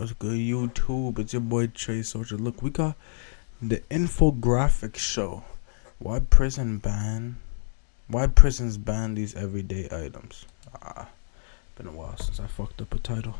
What's good, YouTube? It's your boy Trey Soldier. Look, we got the infographic show. Why prison ban? Why prisons ban these everyday items? Been a while since I fucked up a title.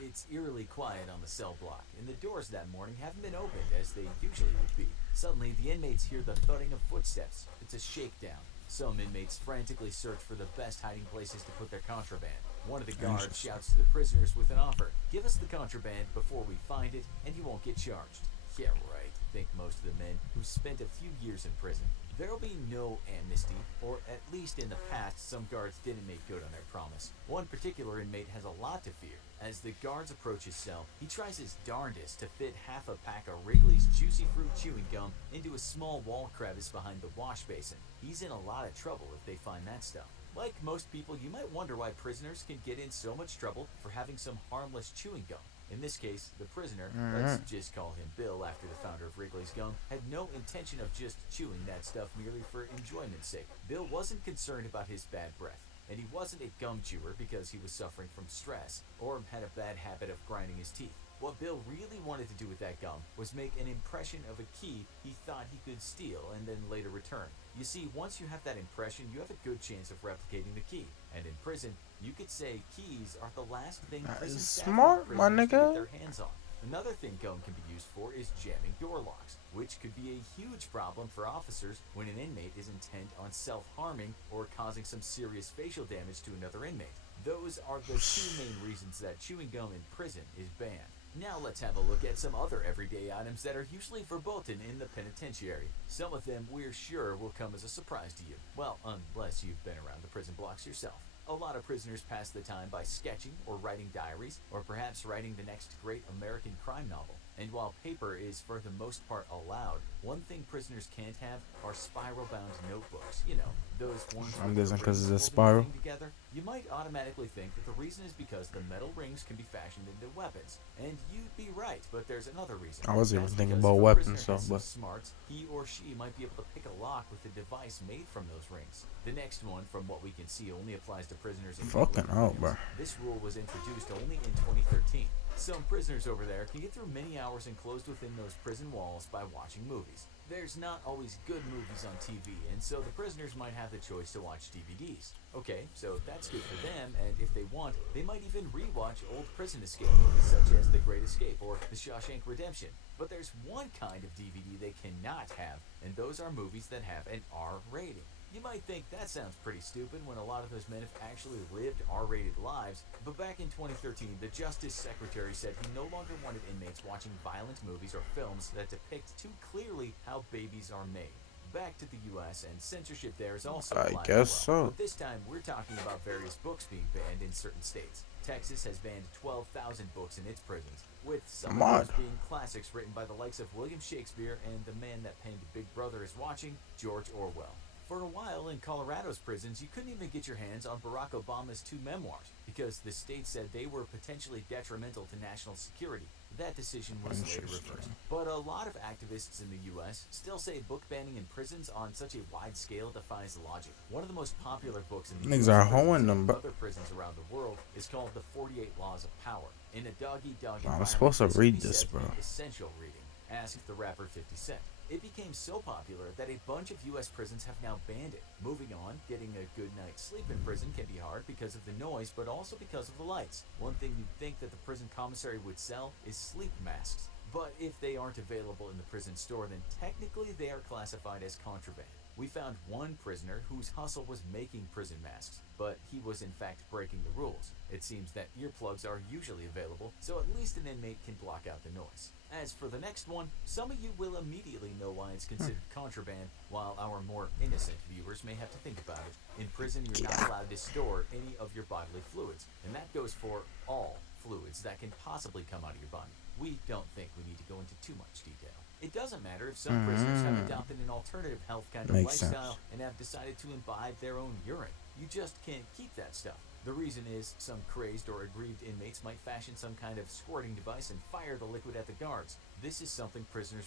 It's eerily quiet on the cell block, and the doors that morning haven't been opened as they usually would be. Suddenly, the inmates hear the thudding of footsteps. It's a shakedown. Some inmates frantically search for the best hiding places to put their contraband. One of the guards Interesting. shouts to the prisoners with an offer. Give us the contraband before we find it, and you won't get charged. Yeah, right, think most of the men who spent a few years in prison. There'll be no amnesty, or at least in the past, some guards didn't make good on their promise. One particular inmate has a lot to fear. As the guards approach his cell, he tries his darndest to fit half a pack of Wrigley's Juicy Fruit chewing gum into a small wall crevice behind the wash basin. He's in a lot of trouble if they find that stuff. Like most people, you might wonder why prisoners can get in so much trouble for having some harmless chewing gum. In this case, the prisoner, let's just call him Bill after the founder of Wrigley's Gum, had no intention of just chewing that stuff merely for enjoyment's sake. Bill wasn't concerned about his bad breath, and he wasn't a gum chewer because he was suffering from stress or had a bad habit of grinding his teeth. What Bill really wanted to do with that gum was make an impression of a key he thought he could steal and then later return. You see, once you have that impression, you have a good chance of replicating the key. And in prison, you could say keys are the last thing That prison is staff want smart, my prisoners to get nigga. their hands on. Another thing gum can be used for is jamming door locks, which could be a huge problem for officers when an inmate is intent on self-harming or causing some serious facial damage to another inmate. Those are the two main reasons that chewing gum in prison is banned. Now let's have a look at some other everyday items that are usually verboten in the penitentiary. Some of them we're sure will come as a surprise to you. Well, unless you've been around the prison blocks yourself. A lot of prisoners pass the time by sketching or writing diaries, or perhaps writing the next great American crime novel. And while paper is for the most part allowed, one thing prisoners can't have are spiral-bound notebooks. You know, those ones I'm with guessing the because rings it's a holding the spiral. thing together. You might automatically think that the reason is because the metal rings can be fashioned into weapons. And you'd be right, but there's another reason. I wasn't even That's thinking because about if a prisoner weapons, so has some but smarts, he or she might be able to pick a lock with a device made from those rings. The next one, from what we can see, only applies to prisoners in fucking England and hell, Wales. bro. This rule was introduced only in 2013. Some prisoners over there can get through many hours enclosed within those prison walls by watching movies. There's not always good movies on TV, and so the prisoners might have the choice to watch DVDs. Okay, so that's good for them, and if they want, they might even rewatch old prison escape movies such as The Great Escape or The Shawshank Redemption. But there's one kind of DVD they cannot have, and those are movies that have an R rating. You might think that sounds pretty stupid when a lot of those men have actually lived R-rated lives, but back in 2013, the Justice Secretary said he no longer wanted inmates watching violent movies or films that depict too clearly how babies are made. Back to the US, and censorship there is also I alive and guess well. so. But this time, we're talking about various books being banned in certain states. Texas has banned 12,000 books in its prisons, with some of Mod. those being classics written by the likes of William Shakespeare and the man that penned Big Brother is Watching, George Orwell. For a while in Colorado's prisons, you couldn't even get your hands on Barack Obama's two memoirs because the state said they were potentially detrimental to national security. That decision was later reversed. Interesting. But a lot of activists in the US still say book banning in prisons on such a wide scale defies logic. One of the most popular books in the Niggas US are prisons hoeing them, and but other prisons around the world is called The 48 Laws of Power. In a dog-eat-dog I'm environment, supposed to this can read be this, said to bro. be essential reading. Asked the rapper 50 Cent. It became so popular that a bunch of US prisons have now banned it. Moving on, getting a good night's sleep in prison can be hard because of the noise, but also because of the lights. One thing you'd think that the prison commissary would sell is sleep masks. But if they aren't available in the prison store, then technically they are classified as contraband. We found one prisoner whose hustle was making prison masks, but he was in fact breaking the rules. It seems that earplugs are usually available, so at least an inmate can block out the noise. As for the next one, some of you will immediately know why it's considered contraband, while our more innocent viewers may have to think about it. In prison, you're not allowed to store any of your bodily fluids, and that goes for all fluids that can possibly come out of your body. We don't think we need to go into too much detail. It doesn't matter if some prisoners have adopted an alternative health kind of Makes sense. lifestyle and have decided to imbibe their own urine. You just can't keep that stuff. The reason is some crazed or aggrieved inmates might fashion some kind of squirting device and fire the liquid at the guards. This is something prisoners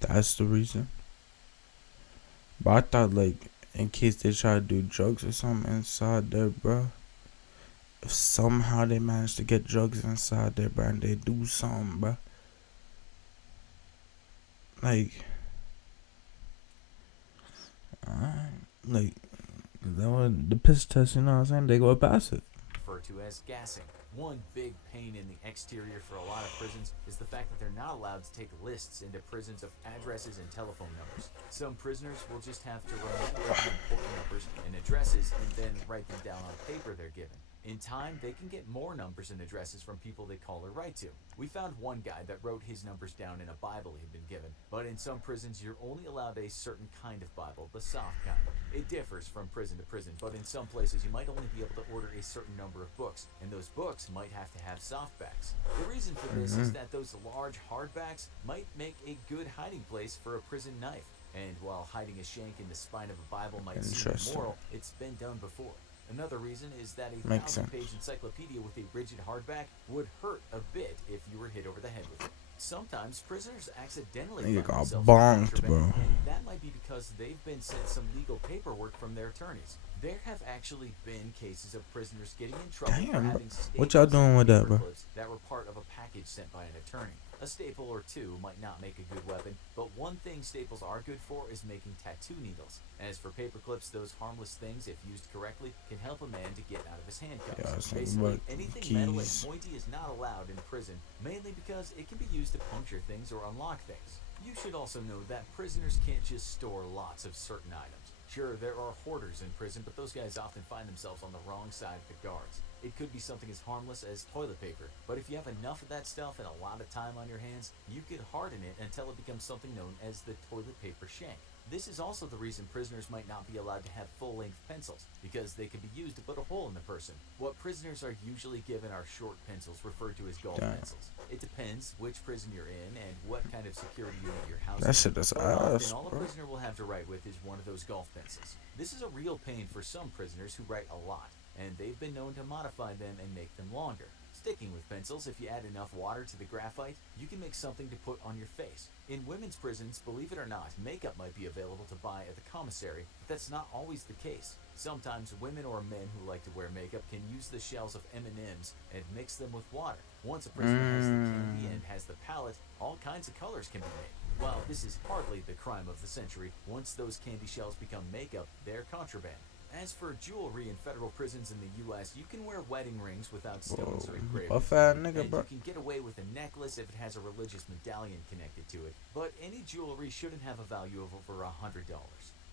That's the reason. But I thought, like, in case they try to do drugs or something inside there, bro. if somehow they manage to get drugs inside there, bro, and they do something, bro. Like, like that one, the piss test, you know what I'm saying? They go pass it. Referred to as gassing. One big pain in the exterior for a lot of prisons is the fact that they're not allowed to take lists into prisons of addresses and telephone numbers. Some prisoners will just have to remember the important numbers and addresses and then write them down on paper they're given. In time, they can get more numbers and addresses from people they call or write to. We found one guy that wrote his numbers down in a Bible he'd been given, but in some prisons, you're only allowed a certain kind of Bible, the soft kind. It differs from prison to prison, but in some places, you might only be able to order a certain number of books, and those books might have to have softbacks. The reason for this is that those large hardbacks might make a good hiding place for a prison knife. And while hiding a shank in the spine of a Bible might seem Interesting. immoral, it's been done before. Another reason is that a Makes 1,000-page encyclopedia with a rigid hardback would hurt a bit if you were hit over the head with it. Sometimes prisoners accidentally Nigga find got themselves bombed, contraband, bro. and that might be because they've been sent some legal paperwork from their attorneys. There have actually been cases of prisoners getting in trouble for Damn, having what y'all staples doing and with that, bro? paperclips that were part of a package sent by an attorney. A staple or two might not make a good weapon, but one thing staples are good for is making tattoo needles. As for paper clips, those harmless things, if used correctly, can help a man to get out of his handcuffs. Yeah, I was thinking Basically, about anything metal and keys. pointy is not allowed in prison, mainly because it can be used to puncture things or unlock things. You should also know that prisoners can't just store lots of certain items. Sure, there are hoarders in prison, but those guys often find themselves on the wrong side of the guards. It could be something as harmless as toilet paper, but if you have enough of that stuff and a lot of time on your hands, you could harden it until it becomes something known as the toilet paper shank. This is also the reason prisoners might not be allowed to have full-length pencils, because they can be used to put a hole in the person. What prisoners are usually given are short pencils, referred to as golf Damn. pencils. It depends which prison you're in and what kind of security unit your house That is. shit is But often, ass, all a bro. prisoner will have to write with is one of those golf pencils. This is a real pain for some prisoners who write a lot, and they've been known to modify them and make them longer. Sticking with pencils, if you add enough water to the graphite, you can make something to put on your face. In women's prisons, believe it or not, makeup might be available to buy at the commissary, but that's not always the case. Sometimes women or men who like to wear makeup can use the shells of M&Ms and mix them with water. Once a prisoner has the candy and has the palette, all kinds of colors can be made. While this is hardly the crime of the century, once those candy shells become makeup, they're contraband. As for jewelry in federal prisons in the U.S., you can wear wedding rings without stones or engravings. Buff ass nigga, And bro. you can get away with a necklace if it has a religious medallion connected to it. But any jewelry shouldn't have a value of over $100.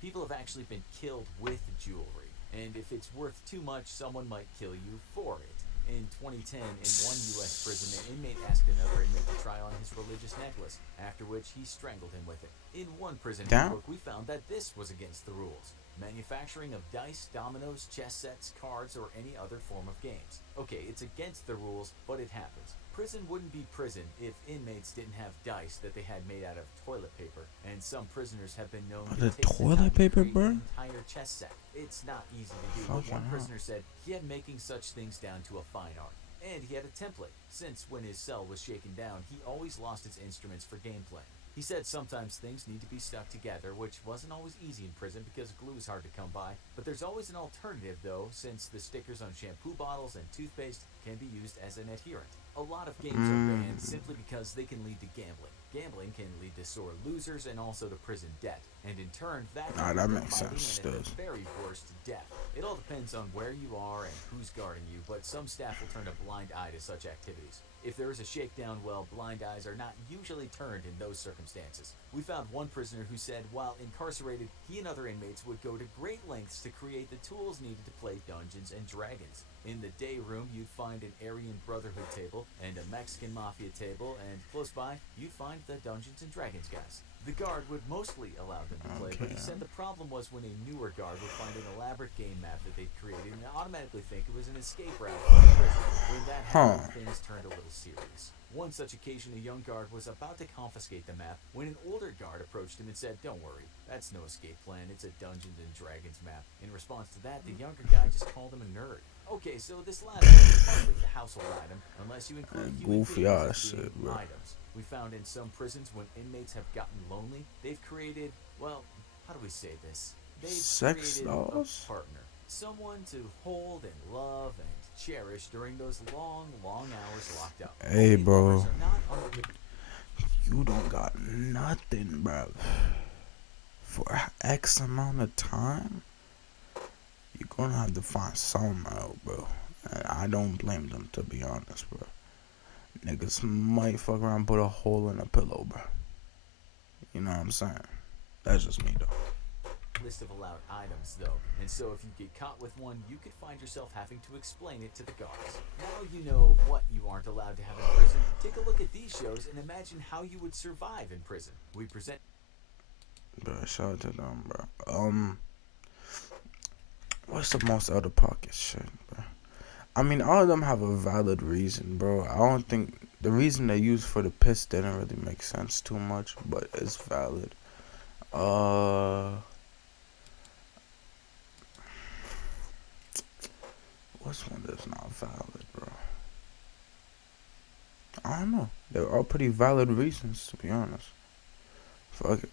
People have actually been killed with jewelry. And if it's worth too much, someone might kill you for it. In 2010, in one U.S. prison, an inmate asked another inmate to try on his religious necklace, after which he strangled him with it. In one prison Damn. handbook, we found that this was against the rules. Manufacturing of dice, dominoes, chess sets, cards, or any other form of games. Okay, it's against the rules, but it happens. Prison wouldn't be prison if inmates didn't have dice that they had made out of toilet paper, and some prisoners have been known to The take the toilet time to paper, create bro? an entire chess set. It's not easy to do, but Fucking one hell. prisoner said he had making such things down to a fine art. And he had a template, since when his cell was shaken down, he always lost his instruments for gameplay. He said sometimes things need to be stuck together, which wasn't always easy in prison because glue is hard to come by. But there's always an alternative though, since the stickers on shampoo bottles and toothpaste can be used as an adherent. A lot of games are banned simply because they can lead to gambling. Gambling can lead to sore losers and also to prison debt. And in turn, that Nah, can that lead to makes fighting sense, and at does. the very worst, death. It all depends on where you are and who's guarding you, but some staff will turn a blind eye to such activities. If there is a shakedown, well, blind eyes are not usually turned in those circumstances. We found one prisoner who said while incarcerated, he and other inmates would go to great lengths to create the tools needed to play Dungeons and Dragons. In the day room, you'd find an Aryan Brotherhood table and a Mexican Mafia table, and close by, you'd find the Dungeons and Dragons guys. The guard would mostly allow them to play, but he said the problem was when a newer guard would find an elaborate game map that they'd created and automatically think it was an escape route from prison. When that happened, things turned a little serious. One such occasion, a young guard was about to confiscate the map when an older guard approached him and said, "Don't worry, that's no escape plan, it's a Dungeons and Dragons map." In response to that, the younger guy just called him a nerd. Okay, so this last one is hardly a household item, unless you include human Goofy beings ass as being shit, bro. items. We found in some prisons when inmates have gotten lonely, they've created, well, how do we say this? They've Sex created dolls? a partner. Someone to hold and love and cherish during those long, long hours locked up. Hey, Only bro. lovers are not on the You don't got nothing, bro. For X amount of time, you're gonna have to find something out, bro. And I don't blame them, to be honest, bro. Niggas might fuck around and put a hole in a pillow, bro. You know what I'm saying? That's just me, though. list of allowed items, though, and so if you get caught with one, you could find yourself having to explain it to the guards. Now you know what you aren't allowed to have in prison. Take a look at these shows and imagine how you would survive in prison. We present. Bro, shout out to them, bro. What's the most out of pocket shit, bro? I mean, all of them have a valid reason, bro. I don't think the reason they used for the piss didn't really make sense too much, but it's valid. What's one that's not valid, bro? I don't know. They're all pretty valid reasons, to be honest. Fuck it.